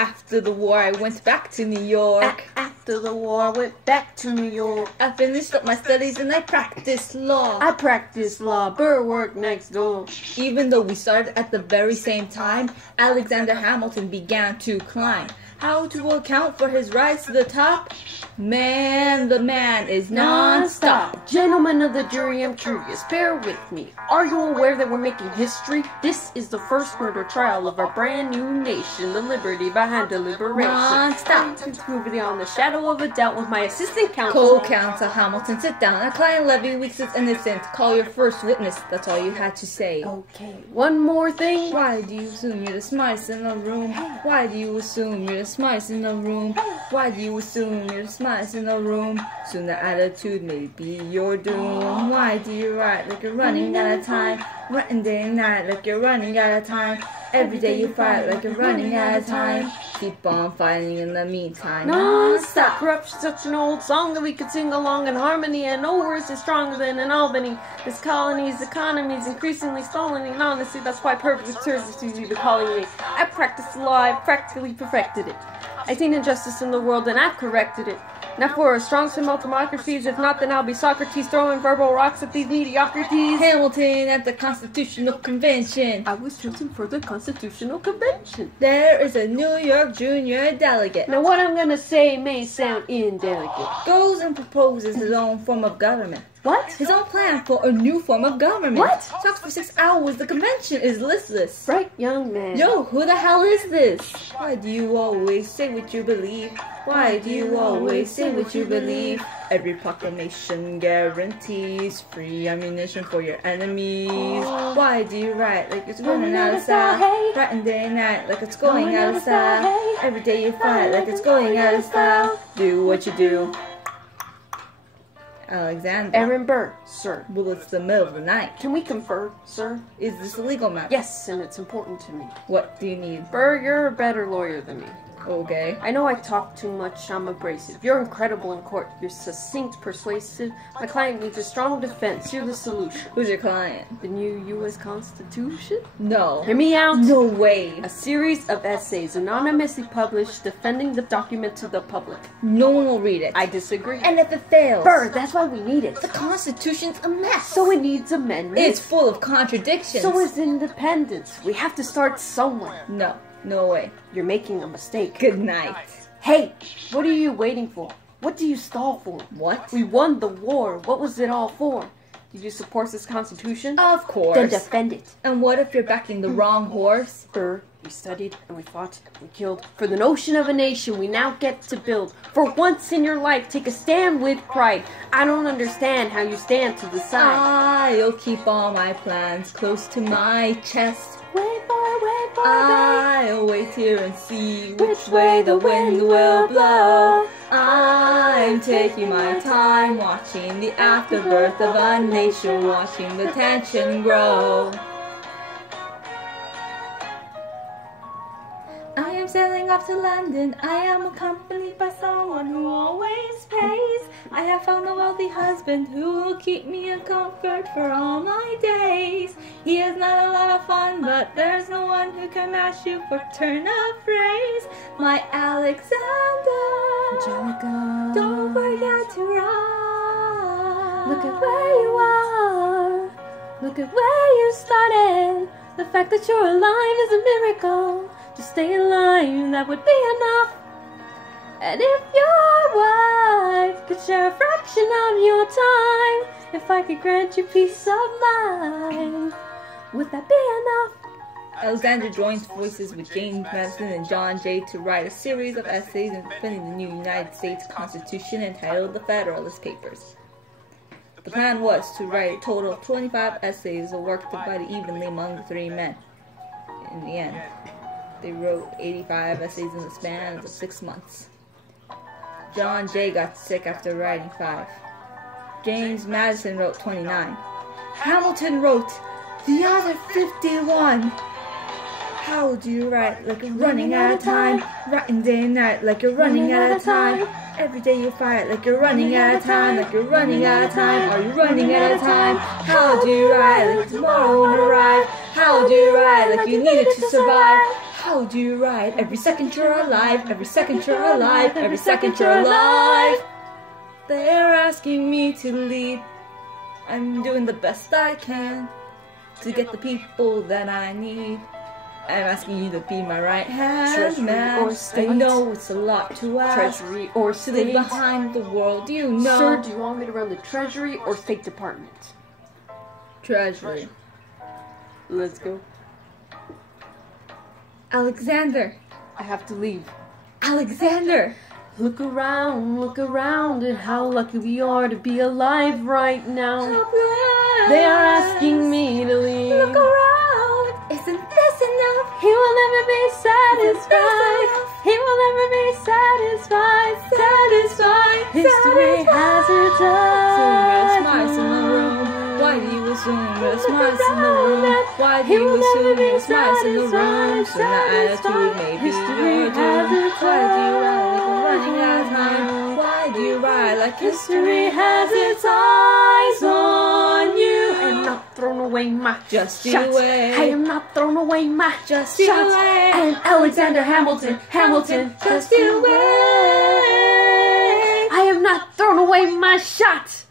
After the war, I went back to New York. After the war, I went back to New York. I finished up my studies and I practiced law. I practiced law, Burr worked next door. Even though we started at the very same time, Alexander Hamilton began to climb. How to account for his rise to the top? Man, the man is non-stop. Gentlemen of the jury, I'm curious. Bear with me. Are you aware that we're making history? This is the first murder trial of our brand new nation, the liberty behind deliberation. Non-stop. To prove beyond the shadow of a doubt with my assistant counsel. Co-counsel Hamilton, sit down. Our client Levy Weeks is innocent. Call your first witness. That's all you had to say. Okay, one more thing. Why do you assume you're the smartest in the room? Why do you assume you're the smartest in the room? Why do you assume you're the smartest in the room? Soon the attitude may be your doom. Why do you write like you're running out of time? Writing day and night like you're running out of time. Every day you fight like you're running out of time. Keep on fighting in the meantime. Non-stop. Corruption's such an old song that we could sing along in harmony, and no words is stronger than in Albany. This colony's economy's increasingly stalling, and honestly, that's why perfect serves to you calling me. I practiced the law, I've practically perfected it. I've seen injustice in the world, and I've corrected it. Now for a strong symbol democracies, if not, then I'll be Socrates throwing verbal rocks at these mediocrities. Hamilton at the Constitutional Convention. I was chosen for the Constitutional Convention. There is a New York junior delegate. Now what I'm gonna say may sound indelicate. Goes and proposes his own form of government. What? His own plan for a new form of government. What? Talks for 6 hours. The convention is listless. Bright young man. Yo, who the hell is this? Why do you always say what you believe? Why do you always say what you believe? Every proclamation guarantees free ammunition for your enemies. Why do you write like it's running out of style? Writing day and night like it's going out of style. Every day you fight like it's going out of style. Do what you do. Alexander. Aaron Burr, sir. Well, it's the middle of the night. Can we confer, sir? Is this a legal matter? Yes, and it's important to me. What do you need? Burr, you're a better lawyer than me. Okay. I know I talk too much, I'm abrasive. You're incredible in court. You're succinct, persuasive. My client needs a strong defense. You're the solution. Who's your client? The new U.S. Constitution? No. Hear me out. No way. A series of essays anonymously published defending the document to the public. No one will read it. I disagree. And if it fails? Burr, that's why we need it. The Constitution's a mess. So it needs amendments. It's full of contradictions. So is independence. We have to start somewhere. No. No way. You're making a mistake. Good night. Hey, what are you waiting for? What do you stall for? What? We won the war. What was it all for? Did you support this Constitution? Of course. Then defend it. And what if you're backing the wrong horse? Burr, we studied and we fought and we killed. For the notion of a nation we now get to build. For once in your life, take a stand with pride. I don't understand how you stand to the side. I'll keep all my plans close to my chest. Wait for I'll wait here and see which way the wind will blow. I'm taking my time watching the afterbirth of a nation, watching the tension grow. I am sailing off to London. I am accompanied by someone who always pays. I have found a wealthy husband who will keep me in comfort for all my days. He is not a lot of fun, but there's no one who can match you for turn of phrase. My Alexander, Angelica, don't forget to run. look at where you are. Look at where you started. The fact that you're alive is a miracle. Just stay alive, that would be enough. And if your wife could share a fraction of your time, if I could grant you peace of mind, would that be enough? Alexander joins forces with James Madison and John Jay to write a series of essays in defending the new United States Constitution entitled The Federalist Papers. The plan was to write a total of 25 essays, a work divided evenly among the 3 men. In the end, they wrote 85 essays in the span of 6 months. John Jay got sick after writing 5. James Madison wrote 29. Hamilton wrote the other 51. How do you write like you're running out of time? Writing day and night like you're running out of time. Every day you fight like you're running out of time. Like you're running out of time. Are you running out of time? How do you write like tomorrow won't arrive? How do you write like you need it to survive? How do you ride? Every second you're alive, every second you're alive, every second you're alive. They're asking me to lead. I'm doing the best I can to get the people that I need. I'm asking you to be my right hand Treasury man. or state? I know it's a lot to ask. Treasury or To live state? behind the world, you know. Sir, do you want me to run the Treasury or State Department? Treasury. Let's go. Alexander. I have to leave. Alexander. Look around at how lucky we are to be alive right now. They are asking me to leave. Look around. Isn't this enough? He will never be satisfied. He will never be satisfied. Satisfied. History has its eyes. Smiles in the room. Why do you assume there's smiles in the room? Why do you assume there's smiles in the room? So that attitude may be your doom. Why do you ride like we're running out of time? Why do you ride like History has its eyes on you. I am not throwing away my Just you shots. wait. I am not throwing away my Just you shots. wait. And Alexander Hamilton, Just you wait. I am not throwing away my shots.